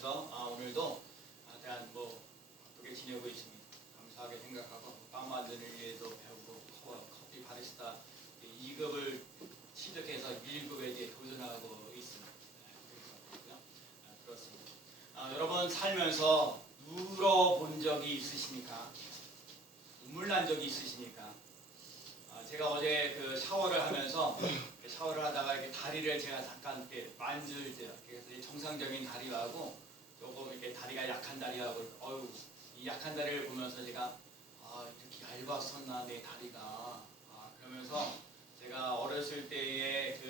살면서 오늘도 대한 바쁘게 지내고 있습니다. 감사하게 생각하고 빵 만드는 일에도 배우고 커피 바리스타 2급을 취득해서 1급에 이제 도전하고 있습니다. 그렇습니다. 여러분 살면서 울어본 적이 있으십니까? 눈물 난 적이 있으십니까? 제가 어제 샤워를 하면서 샤워를 하다가 이렇게 다리를 제가 잠깐 이렇게 만질 때요. 그래서 정상적인 다리하고 조금 이렇게 다리가 약한 다리하고 이 약한 다리를 보면서 제가 이렇게 얇았었나 내 다리가 그러면서 제가 어렸을 때에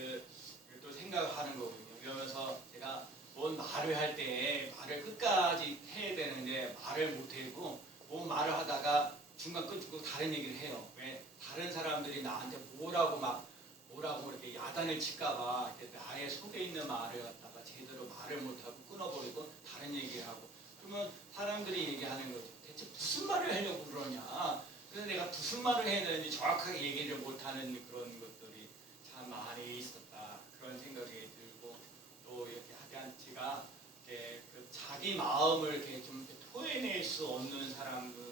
또 생각을 하는 거거든요. 그러면서 제가 뭔 말을 할 때 말을 끝까지 해야 되는데 말을 못하고 뭔 말을 하다가 중간 끊고 다른 얘기를 해요. 왜? 다른 사람들이 나한테 뭐라고 이렇게 야단을 칠까봐 나의 속에 있는 말을 갖다가 제대로 말을 못하고 끊어버리고 다른 얘기를 하고 그러면 사람들이 얘기하는 거죠. 대체 무슨 말을 하려고 그러냐. 그래서 내가 무슨 말을 해야 되는지 정확하게 얘기를 못하는 그런 것들이 참 많이 있었다. 그런 생각이 들고 또 이렇게 하여간 제가 이렇게 자기 마음을 이렇게 좀 토해낼 수 없는 사람은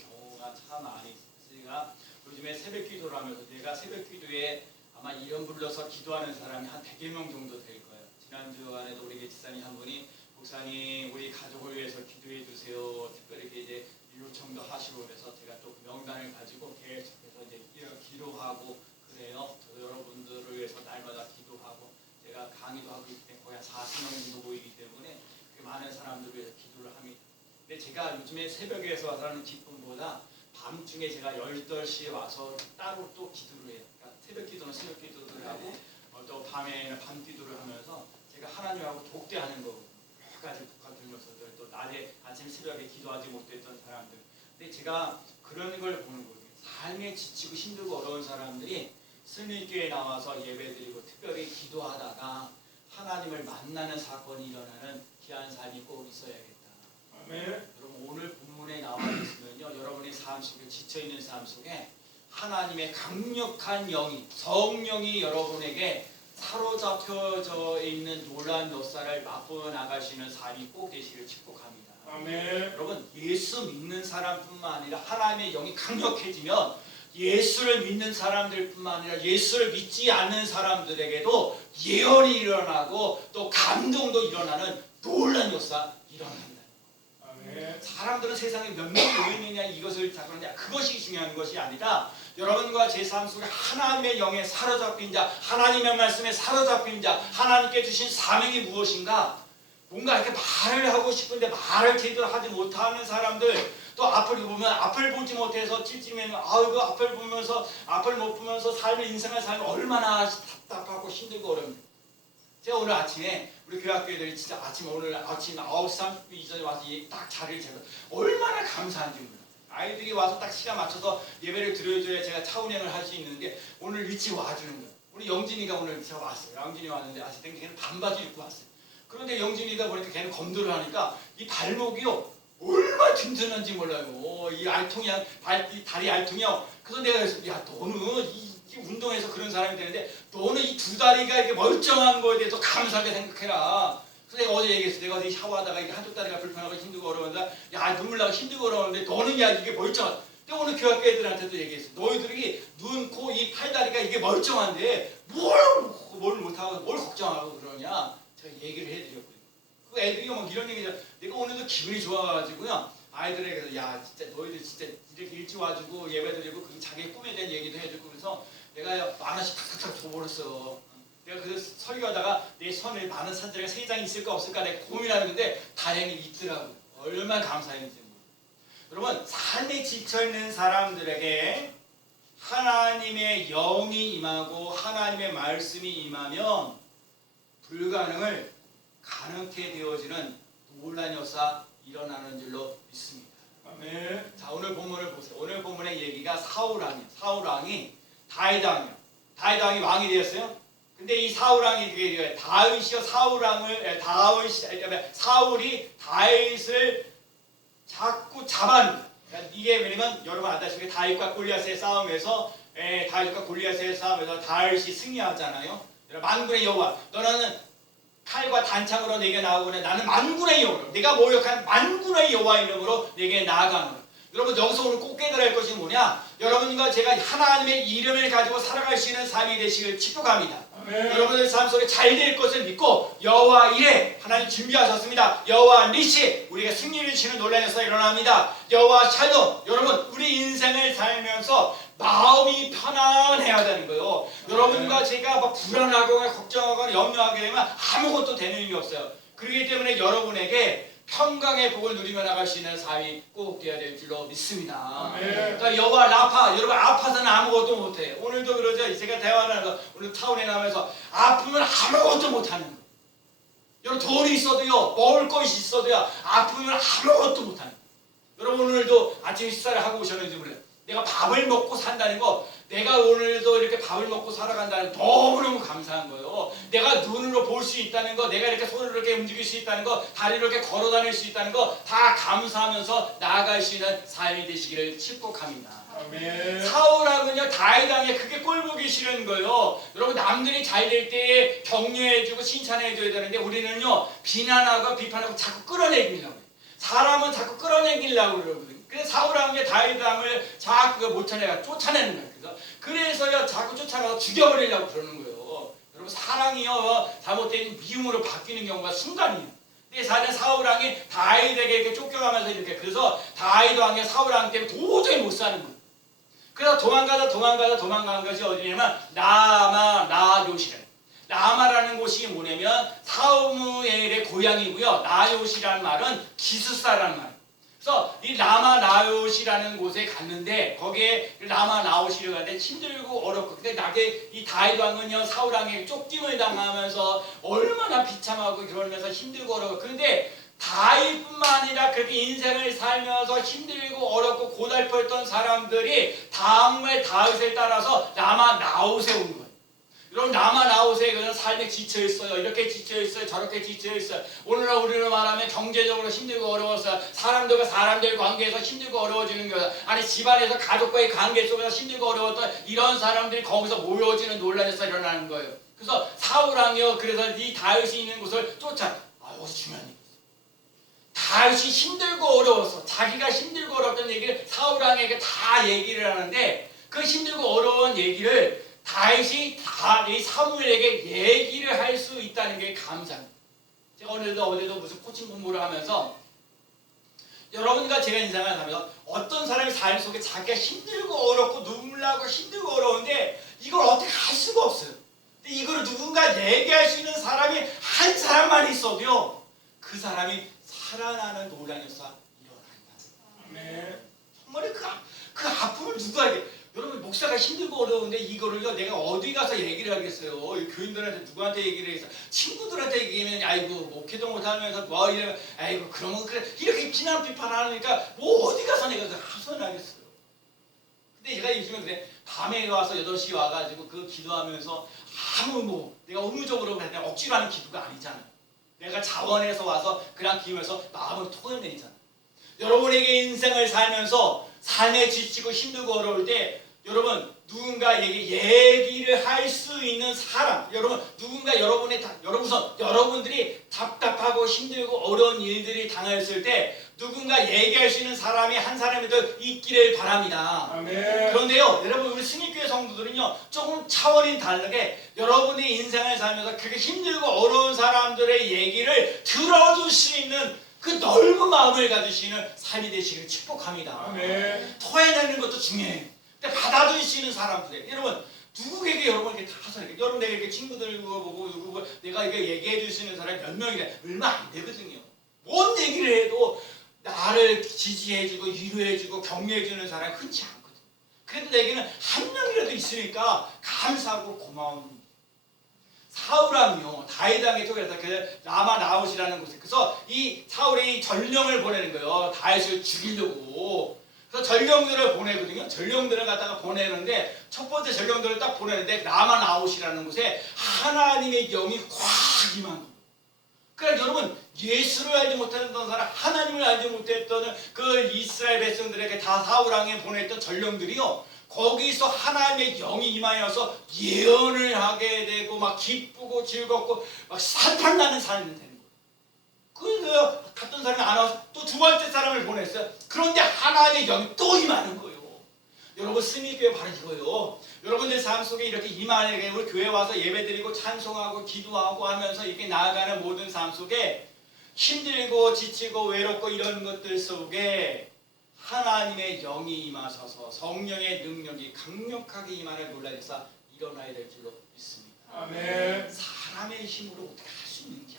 경우가 참 많이 있어요. 제가 요즘에 새벽 기도를 하면서 제가 새벽 기도에 아마 이름 불러서 기도하는 사람이 한 100여 명 정도 될 거예요. 지난주간에도 우리 집사님 한 분이 목사님 우리 가족을 위해서 기도해 주세요. 특별히 이제 요청도 하시고 그래서 제가 또 그 명단을 가지고 계속해서 이제 기도하고 그래요. 저도 여러분들을 위해서 날마다 기도하고 제가 강의도 하고 있기 때문에 거의 한 40명 정도 모이기 때문에 많은 사람들을 위해서 기도를 합니다. 근데 제가 요즘에 새벽에서 하는 기쁨보다 밤중에 제가 8시에 와서 따로 또 기도를 해요. 그러니까 새벽 기도는 새벽 기도를 하고 또 밤에는 밤 기도를 하면서 제가 하나님하고 독대하는 거고 여러 가지 국가 들면서들 또 낮에 아침 새벽에 기도하지 못했던 사람들. 근데 제가 그런 걸 보는 거예요. 삶에 지치고 힘들고 어려운 사람들이 승리교회에 나와서 예배드리고 특별히 기도하다가 하나님을 만나는 사건이 일어나는 귀한 삶이 꼭 있어야겠다. 아멘. 여러분 오늘 본문에 나와 있으면요, 여러분의 삶 속에 지쳐있는 삶 속에 하나님의 강력한 영이 성령이 여러분에게 사로잡혀져 있는 놀라운 역사를 맛보아 나가시는 삶이 꼭 되시기를 축복합니다. 아멘. 여러분 예수 믿는 사람뿐만 아니라 하나님의 영이 강력해지면 예수를 믿는 사람들뿐만 아니라 예수를 믿지 않는 사람들에게도 예언이 일어나고 또 감동도 일어나는 놀라운 역사 일어납니다. 아멘. 사람들은 세상에 몇 명이 모이느냐 이것을 자꾸하냐 그것이 중요한 것이 아니라 여러분과 제 삶 속에 하나님의 영에 사로잡힌 자, 하나님의 말씀에 사로잡힌 자, 하나님께 주신 사명이 무엇인가? 뭔가 이렇게 말을 하고 싶은데 말을 제대로 하지 못하는 사람들, 또 앞을 보면 앞을 보지 못해서 찔찔매면 그 앞을 보면서 앞을 못 보면서 삶을 인생을 살면 얼마나 답답하고 힘들고 어렵습니다. 제가 오늘 아침에 우리 교학교애들이 진짜 오늘 아침 9시 30분 이전에 와서 딱 자리를 잡아 얼마나 감사한지 몰라요. 아이들이 와서 딱 시간 맞춰서 예배를 드려줘야 제가 차 운행을 할 수 있는데 오늘 일찍 와주는 거예요. 우리 영진이가 오늘 제가 왔어요. 영진이 왔는데 아직 걔는 반바지 입고 왔어요. 그런데 영진이가 보니까 걔는 검도를 하니까 이 발목이요 얼마나 튼튼한지 몰라요. 이 알통이야, 이 다리 알통이요. 그래서 내가 그랬어. 야 너는 이 운동해서 그런 사람이 되는데 너는 이 두 다리가 이렇게 멀쩡한 거에 대해서 감사하게 생각해라. 그래서 내가 어제 얘기했어. 내가 어제 샤워하다가 이게 한쪽 다리가 불편하고 힘들고 어려운데 야 눈물 나고 힘들고 어려운데 너는 야 이게 멀쩡한. 근데 오늘 교학교 애들한테도 얘기했어. 너희들이 눈, 코, 이 팔다리가 이게 멀쩡한데 뭘 못하고 뭘 걱정하고 그러냐. 제가 얘기를 해드렸거든요. 그 애들이 막 이런 얘기죠. 내가 오늘도 기분이 좋아가지고요. 아이들에게서 야 진짜 너희들 진짜 이렇게 일찍 와주고 예배드리고 그 자기 꿈에 대한 얘기도 해주고 그래서 내가 만 원씩 탁탁탁 줘버렸어. 내가 그래서 설교하다가 내 손에 많은 사진이 3장 있을까 없을까 내가 고민하는데 다행히 있더라고. 얼마나 감사했는지. 여러분 삶에 지쳐있는 사람들에게 하나님의 영이 임하고 하나님의 말씀이 임하면 불가능을 가능케 되어지는 놀라운 역사 일어나는 줄로 믿습니다. 아멘. 자 오늘 본문을 보세요. 오늘 본문의 얘기가 사울왕이에요. 사울왕이 다윗 왕이 왕이 되었어요. 근데 이 사울왕이 다윗이요 사울이 다윗을 자꾸 잡아냅니다. 이게 왜냐면 여러분 아다시피 다윗과 골리앗의 싸움에서 다윗이 승리하잖아요. 만군의 여호와 너는 칼과 단창으로 내게 나아오거늘 나는 만군의 여호와 내가 모욕한 만군의 여호와 이름으로 내게 나아가노라. 여러분 여기서 오늘 꼭 깨달아야 할 것이 뭐냐? 여러분과 제가 하나님의 이름을 가지고 살아갈 수 있는 삶이 되시길 축복합니다. 여러분의 삶 속에 잘 될 것을 믿고 여호와 이레 하나님 준비하셨습니다. 여호와 니시 우리가 승리를 주시는 논란에서 일어납니다. 여호와 샬롬 여러분 우리 인생을 살면서 마음이 편안해야 되는 거예요. 여러분과 제가 막 불안하거나 걱정하거나 염려하게 되면 아무것도 되는 일이 없어요. 그렇기 때문에 여러분에게 평강의 복을 누리며 나갈 수 있는 삶이 꼭 되어야 될 줄로 믿습니다. 그러니까 여호와 라파 여러분 아파서는 아무것도 못해. 오늘도 그러죠. 제가 대화를 하면서 오늘 타운에 나면서 아프면 아무것도 못하는 거. 여러분 돈이 있어도요 먹을 것이 있어도요 아프면 아무것도 못하는 거. 여러분 오늘도 아침 식사를 하고 오셨는지 몰라요. 내가 밥을 먹고 산다는 거 내가 오늘도 이렇게 밥을 먹고 살아간다는 너무너무 감사한 거예요. 내가 눈으로 볼 수 있다는 거 내가 이렇게 손으로 이렇게 움직일 수 있다는 거 다리로 이렇게 걸어 다닐 수 있다는 거 다 감사하면서 나아갈 수 있는 삶이 되시기를 축복합니다. 사울하고는요 다윗 왕에 그게 꼴보기 싫은 거예요. 여러분 남들이 잘 될 때에 격려해주고 칭찬해줘야 되는데 우리는요 비난하고 비판하고 자꾸 끌어내기려고 해요. 사람은 자꾸 끌어내기려고 그러거든요. 그래서 사울 왕이 다윗 왕을 자꾸 못 쫓아내는 거예요. 그래서요 자꾸 쫓아가서 죽여버리려고 그러는 거예요. 여러분 사랑이요 잘못된 미움으로 바뀌는 경우가 순간이에요. 근데 사실은 사울 왕이 다윗에게 이렇게 쫓겨가면서 이렇게 그래서 다윗 왕이 사울 왕 때문에 도저히 못 사는 거예요. 그래서 도망간 것이 어디냐면 라마 나요시래. 라마라는 곳이 뭐냐면 사무엘의 고향이고요. 나요시라는 말은 기숙사라는 말. 그래서 이 라마 나요시라는 곳에 갔는데 거기에 라마 나요시를 갔는데 힘들고 어렵고 근데 나게 이 다윗 왕은요 사울 왕에게 쫓김을 당하면서 얼마나 비참하고 그러면서 힘들고 어렵고 그런데 다윗뿐만 아니라 그렇게 인생을 살면서 힘들고 어렵고 고달팠던 사람들이 다음날 다윗을 따라서 라마 나옷에 온 거예요. 여러분 라마 나옷에 그냥 삶에 지쳐 있어요. 이렇게 지쳐 있어요. 저렇게 지쳐 있어요. 오늘날 우리로 말하면 경제적으로 힘들고 어려웠어요. 사람들과 사람들 관계에서 힘들고 어려워지는 거예요. 아니 집안에서 가족과의 관계 속에서 힘들고 어려웠던 이런 사람들이 거기서 모여지는 논란에서 일어나는 거예요. 그래서 사울 왕이요. 그래서 이 다윗이 있는 곳을 쫓아. 어디서 중요한 얘기. 다윗이 힘들고 어려워서 자기가 힘들고 어려웠던 얘기를 사울 왕에게 다 얘기를 하는데 그 힘들고 어려운 얘기를 다윗이 다 이 사무엘에게 얘기를 할 수 있다는 게 감사합니다. 제가 오늘도 어제도 무슨 코칭 공부를 하면서 여러분과 제가 인생을 하면서 어떤 사람이 삶 속에 자기가 힘들고 어렵고 눈물 나고 힘들고 어려운데 이걸 어떻게 할 수가 없어요. 근데 이걸 누군가 얘기할 수 있는 사람이 한 사람만 있어도요 그 사람이 살아나는 논란에서 일어난다. 정말 그 아픔을 누구에게 여러분 목사가 힘들고 어려운데 이거를요 내가 어디 가서 얘기를 하겠어요. 교인들한테 누구한테 얘기를 해서 친구들한테 얘기하면 아이고 목회도 못하면서 뭐 이래 아이고 그러면 그래 이렇게 비난 비판하니까 뭐 어디 가서 내가 하소연하겠어요. 근데 제가 요즘에 그래 밤에 와서 8시 와가지고 그 기도하면서 아무 뭐 내가 의무적으로 그냥 억지로 하는 기도가 아니잖아요. 내가 자원해서 와서 그냥 기도해서 마음을 토해내잖아요. 여러분에게 인생을 살면서 삶에 지치고 힘들고 어려울 때 여러분 누군가에게 얘기를 할 수 있는 사람 여러분 누군가 여러분들이 답답하고 힘들고 어려운 일들이 당했을 때 누군가 얘기할 수 있는 사람이 한 사람이라도 있기를 바랍니다. 아멘. 그런데요 여러분 우리 승리교회 성도들은요 조금 차원이 다르게 여러분의 인생을 살면서 그렇게 힘들고 어려운 사람들의 얘기를 들어줄 수 있는 그 넓은 마음을 가지시는 삶이 되시기를 축복합니다. 아멘. 토해내는 것도 중요해요. 근데 받아들일 수 있는 사람들 여러분 누구에게 여러분에게 다 하잖아요. 여러분 내가 이렇게 친구들 보고 누구 내가 이게 얘기해 줄 수 있는 사람이 몇 명이래 얼마 안 되거든요. 뭔 얘기를 해도 나를 지지해주고 위로해주고 격려해주는 사람이 흔치 않거든. 그래도 내게는 한 명이라도 있으니까 감사하고 고마운 사울 왕이요 다윗 왕의 쪽에서 그 라마 나옷이라는 곳에 그래서 이 사울이 전령을 보내는 거예요. 다윗을 죽이려고. 그래서 전령들을 보내거든요. 전령들을 갖다가 보내는데 첫 번째 전령들을 딱 보내는데 라마 나옷이라는 곳에 하나님의 영이 꽉 임한 거예요. 그러니까 여러분 예수를 알지 못했던 사람 하나님을 알지 못했던 그 이스라엘 백성들에게 다 사울 왕에 보냈던 전령들이요 거기서 하나님의 영이 임하여서 예언을 하게 되고 막 기쁘고 즐겁고 막 산탄나는 삶이 되는 거예요. 그래서 갔던 사람이 안 와서 또 두 번째 사람을 보냈어요. 그런데 하나님의 영이 또 임하는 거예요. 여러분 스미교회 바로 이거예요. 여러분들 삶 속에 이렇게 임하게 우리 교회 와서 예배드리고 찬송하고 기도하고 하면서 이렇게 나아가는 모든 삶 속에 힘들고 지치고 외롭고 이런 것들 속에 하나님의 영이 임하셔서 성령의 능력이 강력하게 임하는 놀라운 역사 일어나야 될 줄로 믿습니다. 아멘. 사람의 힘으로 어떻게 할 수 있는지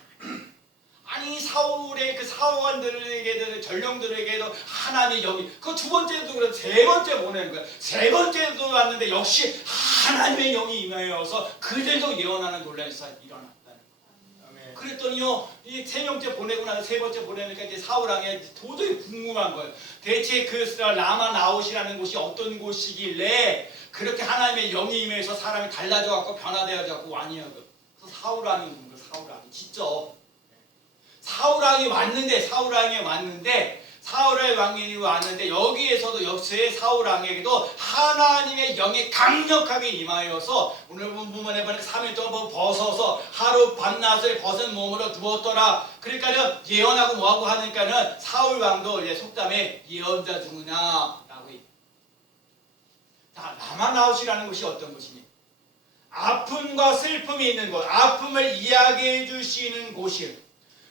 아니 사울의 그 사원들에게도 전령들에게도 하나님의 영이 그 두 번째도 그래 세 번째 보내는 거야. 세 번째도 왔는데 역시 하나님의 영이 임하여서 그들도 예언하는 놀라운 역사 일어났다는 거야. 아멘. 그랬더니요 이 세 명째 보내고 나서 세 번째 보내니까 이제 사울 왕이 도저히 궁금한 거예요. 대체 그 라마 나웃이라는 곳이 어떤 곳이길래 그렇게 하나님의 영이 임해서 사람이 달라져 갖고 변화되어 갖고 왔냐. 그래서 사울 왕이 온 거예요. 사울 왕이 직접 사울 왕이 왔는데 사울의 왕이 왔는데 여기에서도 역시 사울 왕에게도 하나님의 영이 강력하게 임하여서 오늘 본문에 보니까 3일 동안 벗어서 하루 밤낮을 벗은 몸으로 누웠더라. 그러니까는 예언하고 뭐하고 하니까는 사울 왕도 이제 속담에 예언자 중이냐라고 해요. 자, 라마나웃이라는 곳이 어떤 곳이니? 아픔과 슬픔이 있는 곳, 아픔을 이야기해 주시는 곳이에요.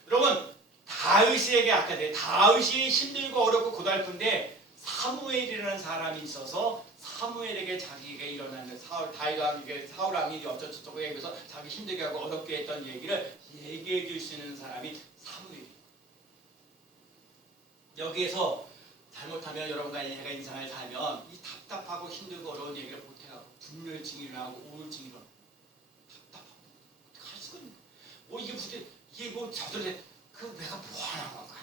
여러분 다윗에게 아까 다윗이 힘들고 어렵고 고달픈데 사무엘이라는 사람이 있어서 사무엘에게 자기에게 일어나는 사울 왕이 어쩌고저쩌고 얘기해서 자기 힘들게 하고 어렵게 했던 얘기를 얘기해 줄 수 있는 사람이 사무엘이에요. 여기에서 잘못하면 여러분과 얘가 인생을 살면 이 답답하고 힘들고 어려운 얘기를 못해가고 분열증이 일어나고 우울증이 일어나고 답답하고 어떻게 할 수가 있는 거야. 이게 뭐 저절로 그 내가 뭐 하는 건가?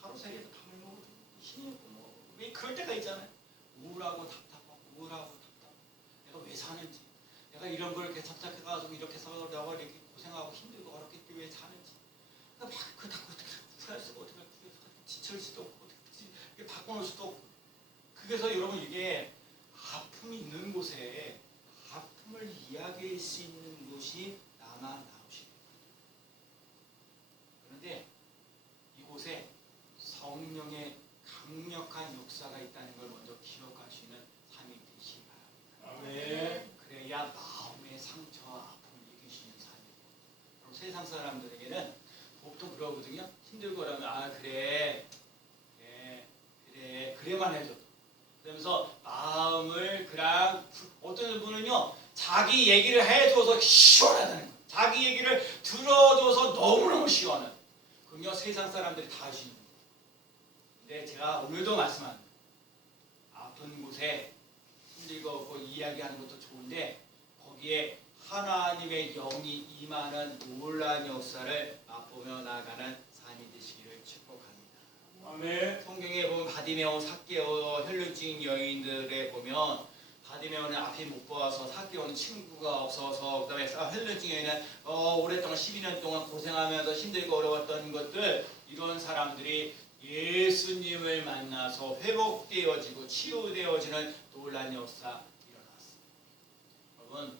하루 세끼도 밥을 먹어도 힘이 없고 왜 그럴 때가 있잖아요. 우울하고 답답하고 내가 왜 사는지 내가 이런 걸 이렇게 답답해가지고 이렇게 해서 내가 이렇게 고생하고 힘들고 어렵게 왜 사는지 막 그렇다고 어떻게 후회할 수가 어떻게 지칠 수도 없고 어떻게 바꿔놓을 수도 없고 그래서 여러분 이게 아픔이 있는 곳에 아픔을 이야기할 수 있는 곳이 라마나웃이에요. 그런데 이곳에 성령의 강력한 역사가 있다는 걸 먼저 기억하시는 삶이 되시기 바랍니다. 아멘. 그래야 마음의 상처와 아픔을 이기시는 삶이에요. 그럼 세상 사람들에게는 보통 그러거든요. 힘들고 그러면 그래만 해줘. 그러면서 마음을 그냥 어떤 분은요 자기 얘기를 해줘서 시원하다는 거예요. 자기 얘기를 들어줘서 너무너무 시원해. 그럼요 세상 사람들이 다 아시는 거예요. 근데 제가 오늘도 말씀한 아픈 곳에 힘들고 없고 이야기하는 것도 좋은데 거기에 하나님의 영이 임하는 놀라운 역사를 맛보며 나아가는 삶이 되시기를 축복합니다. 아멘. 성경에 보면 바디메오, 삭개오, 혈루증 여인들에 보면 바디메오는 앞이 못 보아서 삭개오는 친구가 없어서 그다음에 혈루증 여인은 오랫동안 12년 동안 고생하면서 힘들고 어려웠던 것들 이런 사람들이 예수님을 만나서 회복되어지고 치유되어지는 놀라운 역사 일어났습니다. 여러분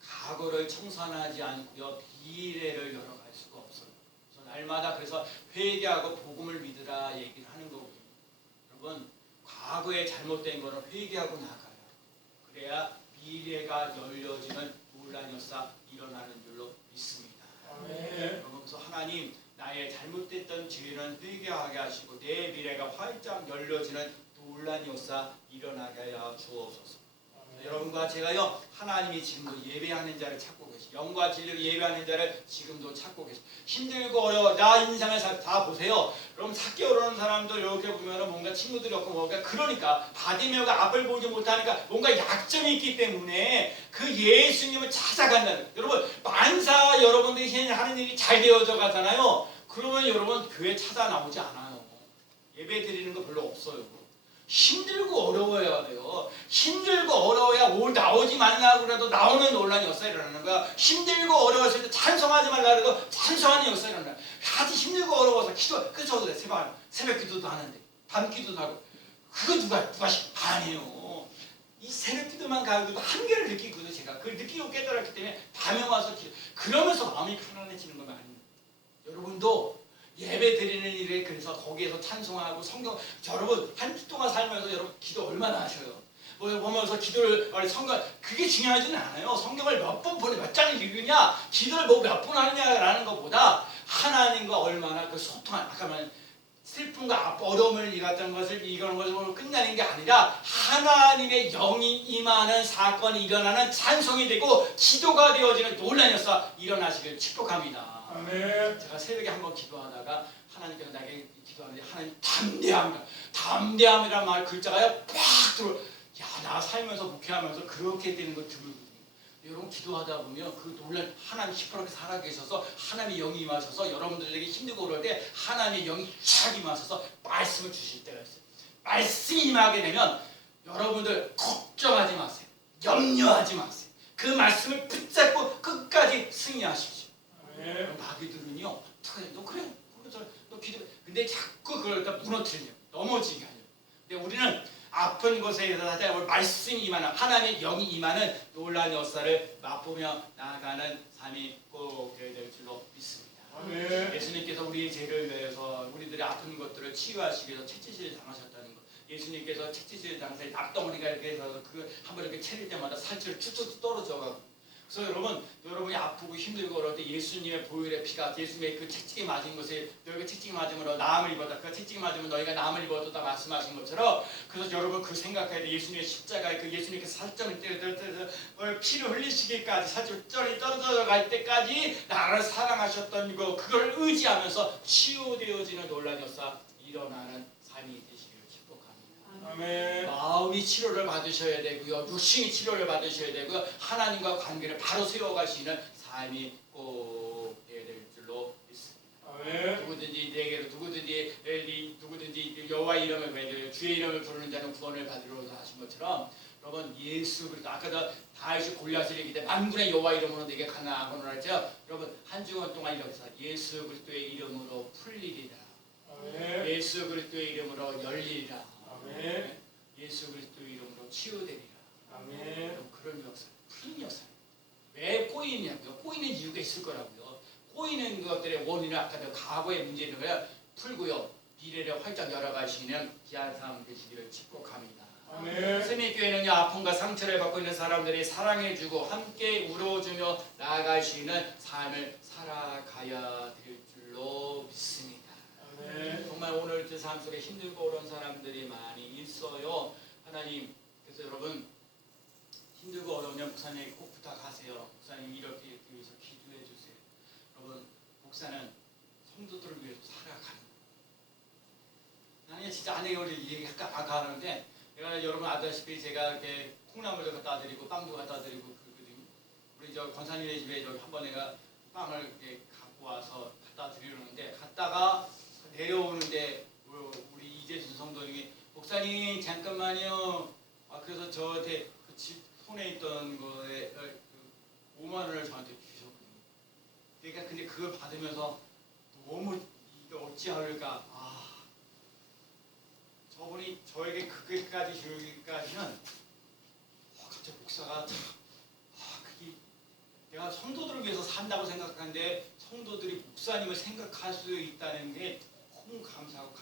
과거를 청산하지 않고요 미래를 열어갈 수가 없어요. 그래서 날마다 그래서 회개하고 복음을 믿으라 얘기를 하는 거거든요. 여러분 과거에 잘못된 거는 회개하고 나가요. 그래야 미래가 열려지는 놀라운 역사 일어나는 줄로 믿습니다. 아멘. 여러분 그래서 하나님 나의 잘못됐던 죄는 회개하게 하시고 내 미래가 활짝 열려지는 놀라운 역사 일어나게 하여 주옵소서. 여러분과 제가요 하나님이 지금도 예배하는 자를 찾고 계시 영과 진리로 예배하는 자를 지금도 찾고 계시 힘들고 어려워 나 인생을 다 보세요. 여러분 삭개 오르는 사람들 이렇게 보면은 뭔가 친구들이 없고 뭔가 그러니까 바디메오가 앞을 보지 못하니까 뭔가 약점이 있기 때문에 그 예수님을 찾아간다는 여러분 만사 여러분들이 하는 일이 잘 되어져 가잖아요. 그러면 여러분 교회 찾아 나오지 않아요. 예배 드리는 거 별로 없어요. 힘들고 어려워야 돼요. 힘들고 어려워야 나오지 말라고 그래도 나오는 논란이 역사에 일어나는 거야. 힘들고 어려웠을 때 찬송하지 말라 그래도 찬송하는 역사에 일어나는 거야. 아주 힘들고 어려워서 그래서 그래 새벽 기도도 하는데 밤 기도도 하고 그거 누가 안 해요. 이 새벽 기도만 가고도 한계를 느끼거든요. 제가 그걸 느끼고 깨달았기 때문에 밤에 와서 그러면서 마음이 편안해지는 건 아닙니다. 여러분도 예배 드리는 일에 그래서 거기에서 찬송하고 성경 여러분 한 주 동안 살면서 여러분 기도 얼마나 하셔요? 뭐 보면서 기도를 성경 그게 중요하지는 않아요. 성경을 몇 번 보내 몇 장을 읽느냐 기도를 뭐 몇 번 하느냐라는 것보다 하나님과 얼마나 그 소통한 아까 말한 슬픔과 어려움을 이갔던 것을 이거는 것으로 끝나는 게 아니라 하나님의 영이 임하는 사건이 일어나는 찬송이 되고 기도가 되어지는 놀라운 역사 일어나시길 축복합니다. 아멘. 제가 새벽에 한번 기도하다가 하나님께서 나에게 기도하는데 하나님 담대함이라 담대함이란 말 글자가 팍 들어 나 살면서 목회하면서 그렇게 되는 걸 들거든요. 여러분 기도하다 보면 그 놀란 하나님 시퍼렇게 살아계셔서 하나님의 영이 임하셔서 여러분들에게 힘들고 그럴 때 하나님의 영이 쫙 임하셔서 말씀을 주실 때가 있어요. 말씀이 임하게 되면 여러분들 걱정하지 마세요. 염려하지 마세요. 그 말씀을 붙잡고 끝까지 승리하십시오. 아멘. 마귀들은요, 너 그래, 너 기도. 근데 자꾸 그걸 무너뜨리려, 넘어지게 하려. 근데 우리는 아픈 곳에서 하자 말씀이 임하는 하나님의 영이 임하는 놀라운 역사를 맛보며 나아가는 삶이 꼭 되어야 될 줄로 믿습니다. 아멘. 예수님께서 우리의 죄를 위해서 우리들의 아픈 것들을 치유하시기 위해서 채찍질을 당하셨다는 것. 예수님께서 채찍질을 당하실 납덩어리가 이렇게 해서 그 한번 이렇게 채릴 때마다 살찌를 쭉쭉 떨어져가고. 그래서 여러분이 아프고 힘들고 그럴 때 예수님의 보혈의 피가 예수님의 그 채찍에 맞은 것에 너희가 채찍에 맞으므로 나음을 입었다. 그 채찍에 맞으면 너희가 나음을 입었다 말씀하신 것처럼 그래서 여러분 그 생각해야 돼. 예수님의 십자가에 그 예수님께서 살점을 때려서 피를 흘리시기까지 살점이 떨어져 갈 때까지 나를 사랑하셨던 그걸 의지하면서 치유되어지는 놀라운 역사 일어나는 삶이 되시기를 축복합니다. 아멘. 마음이 치료를 받으셔야 되고요. 육신이 치료를 받으셔야 되고요. 하나님과 관계를 바로 세워가시는 삶이 꼭 되어야 될 줄로 믿습니다. 아멘. 누구든지 내게로 누구든지 여호와 이름을 주의 이름을 부르는 자는 구원을 받으리라 하신 것처럼 여러분 예수 그리스도 아까도 다윗이 골리앗을 이기되 만군의 여호와 이름으로 내게 강하거노라 했죠. 여러분 한 주간 동안 이렇게 해서 예수 그리스도의 이름으로 풀리리라. 아멘. 예수 그리스도의 이름으로 열리리라. 아멘. 예수 그리스도의 이름으로 치유되리라. 아멘. 그런 역사, 푸른 역사. 왜 꼬이냐고요? 꼬이는 이유가 있을 거라고요. 꼬이는 것들의 원인은 아까도 과거의 문제를 풀고요. 미래를 활짝 열어가시는 귀한 삶 되시기를 축복합니다. 아멘. 스미교회는요 아픔과 상처를 받고 있는 사람들이 사랑해주고 함께 울어주며 나아가시는 삶을 살아가야 될 줄로 믿습니다. 아멘. 정말 오늘 제 삶 속에 힘들고 어려운 사람들이 많이 있어요. 하나님, 그래서 여러분 힘들고 어려우면 목사님에게 꼭 부탁하세요. 목사님 이렇게 위해서 기도해 주세요. 여러분 목사는 성도들을 위해서 살아가는 거예요. 나는 진짜 아내가 우리 얘기 아까 하는데 내가 여러분 아다시피 제가 이렇게 콩나물도 갖다 드리고 빵도 갖다 드리고 그러거든요. 우리 저 권사님의 집에 한 번 내가 빵을 이렇게 갖고 와서 갖다 드리려는데 갔다가 내려오는데 우리 이재순 성도님이 목사님 잠깐만요. 그래서 저한테 그 집 손에 있던 거에 5만 원을 저한테 주셨거든요. 그러니까 근데 그걸 받으면서 너무 이거 어찌할까. 저분이 저에게 그게까지 주기까지는 갑자기 목사가 그게 내가 성도들을 위해서 산다고 생각하는데 성도들이 목사님을 생각할 수 있다는 게 너무 감사하고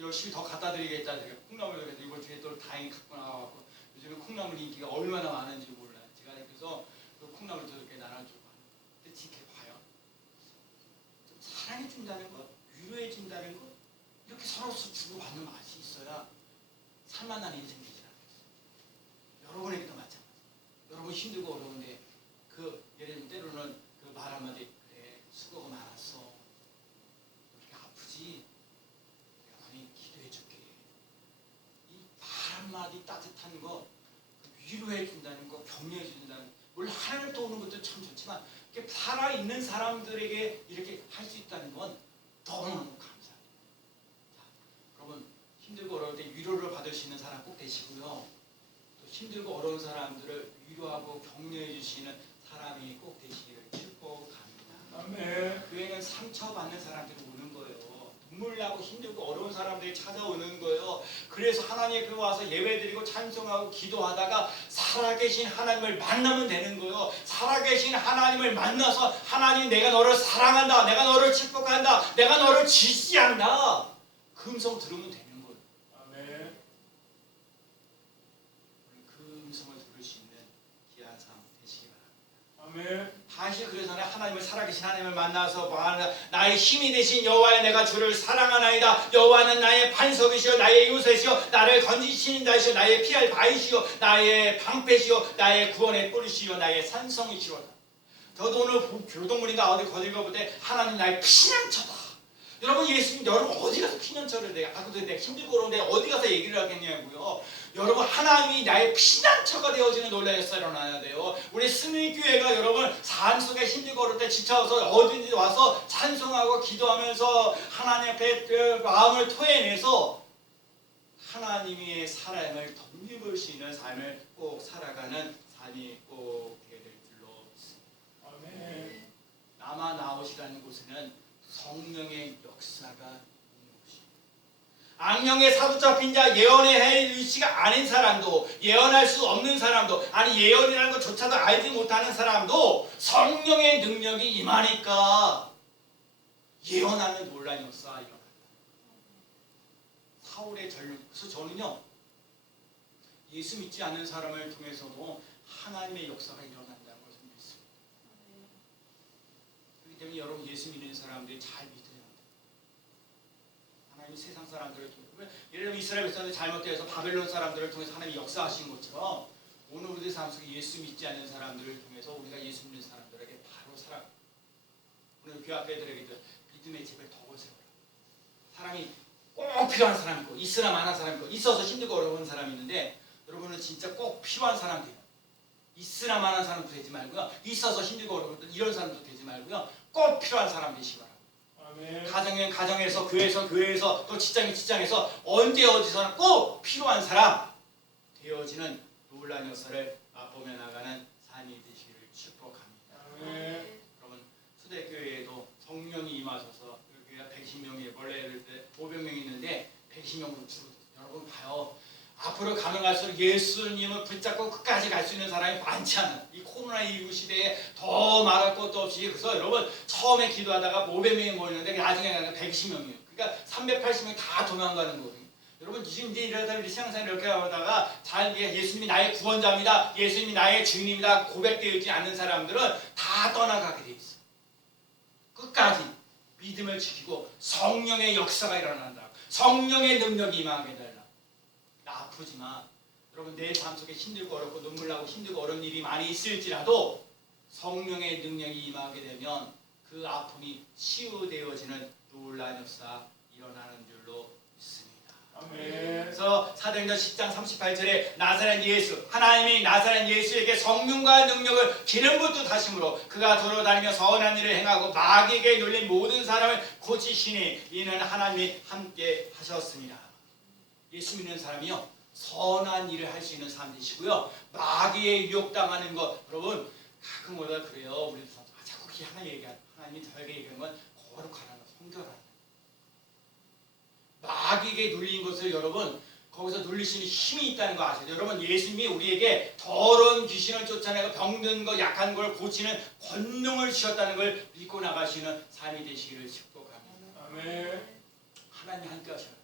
열심히 더 갖다 드리겠다. 콩나물 이번 주에 또 다행히 갖고 나와갖고 요즘에 콩나물 인기가 얼마나 많은지 몰라요. 제가 그래서 그 콩나물 저렇게 나눠주고 근데 지켜봐요. 좀 사랑해준다는 것, 위로해준다는 것 이렇게 서로 주고받는 맛이 있어야 살만한 인생이 되지 않겠어요. 여러분에게도 마찬가지. 여러분 힘들고 어려운데 예를 들면 때로는 그 말 한마디 그래 수고가 많았어. 이렇게 아프지? 내가 많이 기도해줄게. 이 말 한마디 따뜻한 거 위로해준다는 거 격려해준다는 물론 하나님을 도우는 것도 참 좋지만 이렇게 살아있는 사람들에게 이렇게 할 수 있다는 건 너무너무 감사합니다. 여러분 힘들고 어려울 때 위로를 받을 수 있는 사람 꼭 되시고요. 또 힘들고 어려운 사람들을 위로하고 격려해 주시는 사람이 꼭 되시기를 축복합니다. 아멘. 교회는 상처받는 사람들이 오는 거예요. 눈물 나고 힘들고 어려운 사람들이 찾아오는 거예요. 그래서 하나님 앞에 와서 예배드리고 찬송하고 기도하다가 살아계신 하나님을 만나면 되는 거예요. 살아계신 하나님을 만나서 하나님 내가 너를 사랑한다. 내가 너를 축복한다. 내가 너를 지지한다. 그 음성 들으면 되는 거예요. 아멘. 그 음성을 들을 수 있는 귀한 삶 되시기 바랍니다. 아멘. 다시 그래서 하나님을 살아계신 하나님을 만나서 나의 힘이 되신 여호와의 내가 주를 사랑하나이다. 여호와는 나의 반석이시오 나의 요새시오 나를 건지시는 자이시오 나의 피할 바위시오 나의 방패시오 나의 구원의 뿌리시오 나의 산성이시로다. 저도 오늘 교동문인가 어디 읽어볼 때 하나님 나의 피난처다. 여러분 예수님 여러분 어디 가서 피난처를 내가 힘들고 그러는데 어디 가서 얘기를 하겠냐고요. 여러분 하나님이 나의 피난처가 되어지는 놀라운 역사가 일어나야 돼요. 우리 스미교회가 여러분 삶 속에 힘들고 그럴 때 지쳐서 어딘지 와서 찬송하고 기도하면서 하나님 앞에 그 마음을 토해내서 하나님의 사랑을 덧입을 수 있는 삶을 꼭 살아가는 삶이 꼭 되게 될 줄로 믿습니다. 아멘. 남아 나오시라는 곳에는 성령의 역사가 있는 곳입니다. 악령에 사로잡힌 자 예언의 해의 의지가 아닌 사람도 예언할 수 없는 사람도 아니 예언이라는 것조차도 알지 못하는 사람도 성령의 능력이 임하니까 예언하는 놀라운 역사가 일어납니다. 사울의 전령 그래서 저는요 예수 믿지 않는 사람을 통해서도 하나님의 역사가 일어난다는 것을 믿습니다. 그렇기 때문에 여러분 예수 믿는 사람들이 잘 믿어야 합니다. 하나님이 세상 사람들을 통해서 예를 들면 이스라엘 백성들이 잘못되어서 바벨론 사람들을 통해서 하나님이 역사하신 것처럼 오늘 우리의 삶 속에 예수 믿지 않는 사람들을 통해서 우리가 예수 믿는 사람들에게 바로 살아 오늘 교회 앞에 애들에게 믿음의 집을 더 세워라. 사람이 꼭 필요한 사람이 있고 있으나 마나한 사람이 있고 있어서 힘들고 어려운 사람이 있는데 여러분은 진짜 꼭 필요한 사람 돼요. 있으나 마나한 사람도 되지 말고요. 있어서 힘들고 어려운 이런 사람도 되지 말고요. 꼭 필요한 사람 되시기 바랍니다. 아멘. 가정은 가정에서 교회에서 또 직장은 직장에서 언제 어디서나 꼭 필요한 사람 되어지는 놀라운 역사를 맛보며 나가는 삶이 되시기를 축복합니다. 아멘. 여러분 초대교회에도 성령이 임하셔서 교회가 110명이 원래 500명이 있는데 110명으로 줄어들었어요. 여러분 봐요. 앞으로 가능할수록 예수님을 붙잡고 끝까지 갈 수 있는 사람이 많지 않아요. 이 코로나19 시대에 더 말할 것도 없이 그래서 여러분 처음에 기도하다가 500명이 모이는데 나중에 120명이에요. 그러니까 380명이 다 도망가는 거예요. 여러분 지금 이제 이러다 우리 신앙생활 이렇게 하다가 잘 예수님이 나의 구원자입니다. 예수님이 나의 주인입니다. 고백되지 않는 사람들은 다 떠나가게 돼 있어요. 끝까지 믿음을 지키고 성령의 역사가 일어난다. 성령의 능력이 임하게 되라. 나 아프지만 여러분 내 삶 속에 힘들고 어렵고 눈물 나고 힘들고 어려운 일이 많이 있을지라도 성령의 능력이 임하게 되면 그 아픔이 치유되어지는 놀라운 역사 일어나는 줄로 믿습니다. 아멘. 그래서 사도행전 10장 38절에 나사렛 예수 하나님이 나사렛 예수에게 성령과 능력을 기름 붓듯 하심으로 그가 돌아다니며 선한 일을 행하고 마귀에게 눌린 모든 사람을 고치시니 이는 하나님이 함께 하셨습니다. 예수 믿는 사람이요 선한 일을 할 수 있는 사람 되시고요 마귀에 유혹당하는 것 여러분 가끔마다 그래요. 우리 자꾸 하나님이 저에게 얘기하는 건 거룩하라는 성결하라는 마귀에게 눌린 것을 여러분 거기서 눌리시는 힘이 있다는 거 아시죠? 여러분 예수님이 우리에게 더러운 귀신을 쫓아내고 병든 거 약한 걸 고치는 권능을 주셨다는 걸 믿고 나가시는 삶이 되시기를 축복합니다. 아멘. 하나님 함께 하셔요.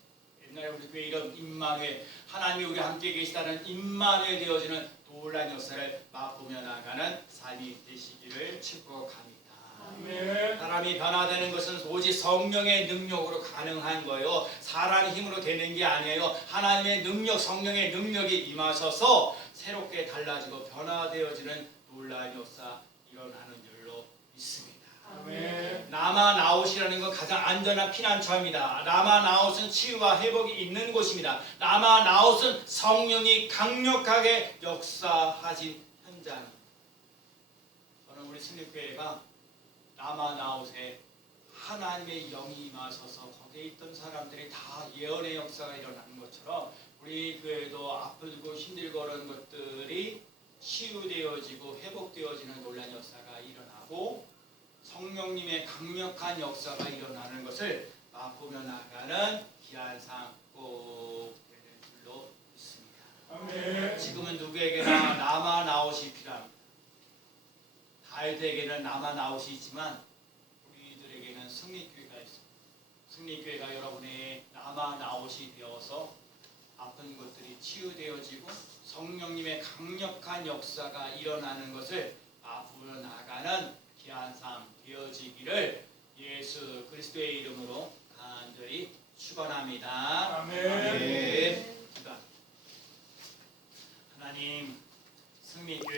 옛날에 우리 교회 이름 임마누엘 하나님이 우리 함께 계시다는 임마누엘 되어지는 놀라운 역사를 맛보며 나가는 삶이 되시기를 축복합니다. 아멘. 사람이 변화되는 것은 오직 성령의 능력으로 가능한 거예요. 사람의 힘으로 되는 게 아니에요. 하나님의 능력, 성령의 능력이 임하셔서 새롭게 달라지고 변화되어지는 놀라운 역사 일어나는 줄로 믿습니다. 아멘. 남아 나웃이라는 건 가장 안전한 피난처입니다. 남아 나웃은 치유와 회복이 있는 곳입니다. 남아 나웃은 성령이 강력하게 역사하신 현장입니다. 저는 우리 승립교회가 남아 나웃에 하나님의 영이 임하셔서 거기에 있던 사람들이 다 예언의 역사가 일어나는 것처럼 우리 교회도 아프고 힘들고 그런 것들이 치유되어지고 회복되어지는 놀라운 역사가 일어나고 성령님의 강력한 역사가 일어나는 것을 앞으로 나가는 귀한 삶 꼭 되는 줄로 믿습니다. 아멘. 지금은 누구에게나 남아 나오시 필요합니다. 다윗에게는 남아 나오시 있지만 우리들에게는 승리교회가 있습니다. 승리교회가 여러분의 남아 나오시 되어서 아픈 것들이 치유되어지고 성령님의 강력한 역사가 일어나는 것을 앞으로 나가는 귀한 삶 되어지기를 예수 그리스도의 이름으로 간절히 축원합니다. 아멘. 아멘. 기도합니다. 하나님 승리교회